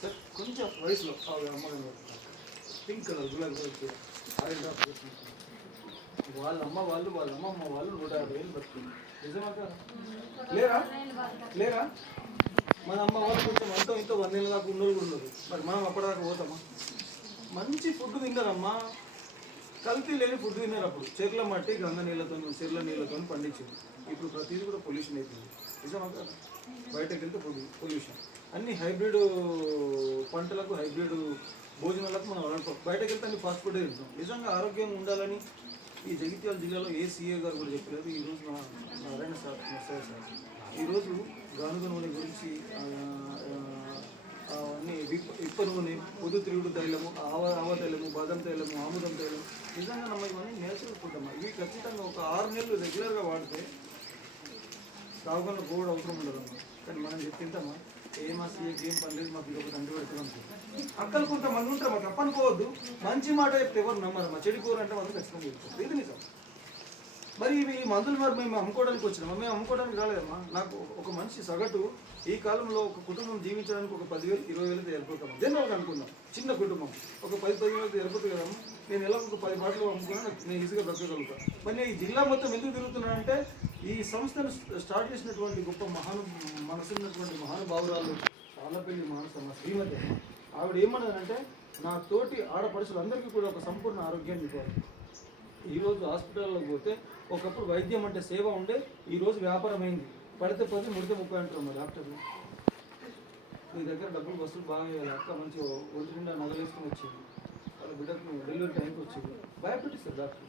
Sir కొంచెం వయసులో అమ్మగా పింక్ కలర్ గులాబీ కలర్ ఆయిల్ డ్రాప్ చేసుకుంటున్నాను. వాళ్ళ అమ్మమ్మ వాళ్ళు 150,000 బతుకుంది. నిజమా కదా? లేరా మన అమ్మ వాళ్ళు కొంచెం అంతో ఇంతో 1 నెల దాకా ఉన్నోళ్ళు కూడా ఉన్నారు. మరి మనం అప్పటిదాకా పోతామా? మంచి ఫుడ్ తిన్నారమ్మా, కల్తీ లేని ఫుడ్ తిన్నారు. అప్పుడు చెర్ల మట్టి గంగ నీళ్ళతో చెర్ల నీళ్ళతో పండించింది. ఇప్పుడు ప్రతిదీ కూడా పొల్యూషన్ అయిపోయింది. నిజమా కదా? బయటకు వెళ్తే పొల్యూషన్, అన్ని హైబ్రిడ్ పంటలకు హైబ్రిడ్ భోజనాలకు మనం అలాంటి బయటకు వెళ్తే అన్ని ఫాస్ట్ ఫుడ్ తింటాం. నిజంగా ఆరోగ్యంగా ఉండాలని ఈ జగిత్యాల జిల్లాలో ఏ సీఏ గారు కూడా చెప్పలేదు. ఈరోజు మా నారాయణ సార్ ఈరోజు గానుగ నూనె గురించి అన్ని ఇప్ప నూనె, పొద్దుతిరుగుడు తైలము, ఆవ తైలము, బాదం తైలము, ఆముదం తైలం, నిజంగా ఇవన్నీ నేచురల్ ఫుడ్ అమ్మా. ఇవి ఖచ్చితంగా ఒక 6 నెలలు రెగ్యులర్గా వాడితే తాగుకున్న గోడు అవసరం ఉండదమ్మా. కానీ మనం చెప్పింటామా, ఏమా సీఏకి ఏం పనిలేదు, మాకు ఇంకొక తండ్రి పెడుతున్నాం. అక్కలు కొంతమంది ఉంటారు, మాకు తప్పనుకోవద్దు. మంచి మాట చెప్తే ఎవరు నమ్మరమ్మా. చెడు కూర అంటే వాళ్ళు ఖచ్చితంగా చెప్తారు. ఇది నిజం. మరి ఇవి మందులు మరి మేము అమ్ముకోవడానికి వచ్చినామా? మేము అమ్ముకోవడానికి రాలేదమ్మా. నాకు ఒక మనిషి సగటు ఈ కాలంలో ఒక కుటుంబం జీవించడానికి ఒక 10,000 20,000 వెళ్ళిపోతాం. జనరల్గా అనుకుందాం, చిన్న కుటుంబం ఒక 10-15,000 వెళ్ళిపోతుంది కదమ్మా. నేను ఎలా ఒక 10 బాటలు అమ్ముకున్నా నేను ఈజీగా బ్రతకగలుగుతాను. మరి నేను ఈ జిల్లా మొత్తం ఎందుకు తిరుగుతున్నానంటే ఈ సంస్థను స్టార్ట్ చేసినటువంటి గొప్ప మనసున్నటువంటి మహానుభావురాలు ఆలపల్లి మానసమ్మ శ్రీమతి. ఆవిడ ఏమన్నదంటే, నా తోటి ఆడపడుచులందరికీ కూడా ఒక సంపూర్ణ ఆరోగ్యాన్ని ఇవ్వాలి. ఈరోజు హాస్పిటల్లోకి పోతే ఒకప్పుడు వైద్యం అంటే సేవ ఉండే, ఈరోజు వ్యాపారం అయింది. పడితే 10 ముడితే 30 అంటారు మా డాక్టర్లు. మీ దగ్గర డబ్బులు వసూలు బాగా వేయాలి. అక్క మంచిగా ఒంటి నిండా నగలేసుకుని వచ్చింది, వాళ్ళ బిడ్డకు డెలివరీ టైంకి వచ్చింది. భయపెట్టిస్తారు డాక్టర్.